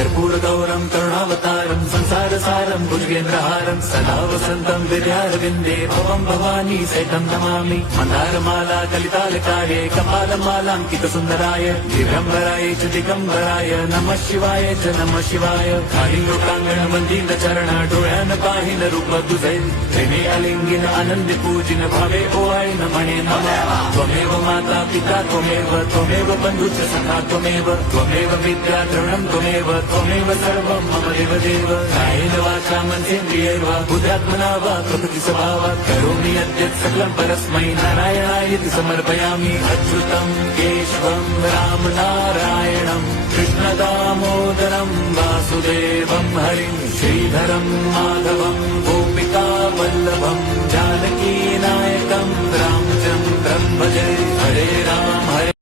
कर्पूर गौरम करुणावतारम संसार सारम भुजगेंद्रहारम सदा वसंतम विद्यारविंदे भवम भवानी सहितं नमामि मंदारमाला कलितालकाये कपालमालांकित सुंदराय दिव्यंबराय च दिगंबराय नमः शिवाय च नमः शिवाय काही लोकांगण मंदिर चरण डोळ्यान पाहिन रूप तुझे प्रेमे अलिंगिन आनंदी पूजिन भावे ओवाळीन म्हणे नमः त्वमेव माता पिता त्वमेव बंधुच सखा त्वमेव विद्या द्रवणं त्वमेव सर्वं मम देवदेव कायेन वाचा मनसेन्द्रियैर्वा बुद्ध्यात्मना वा प्रकृति स्वभावात् करोमि यद्यत् सकलं परस्मै नारायणायति समर्पयामि अच्युतं केशवं राम नारायणं कृष्णदामोदरं वासुदेवं हरिं श्रीधरं माधवं गोपिका वल्लभं जानकी नायकं रामचन्द्रं भजे हरे राम हरे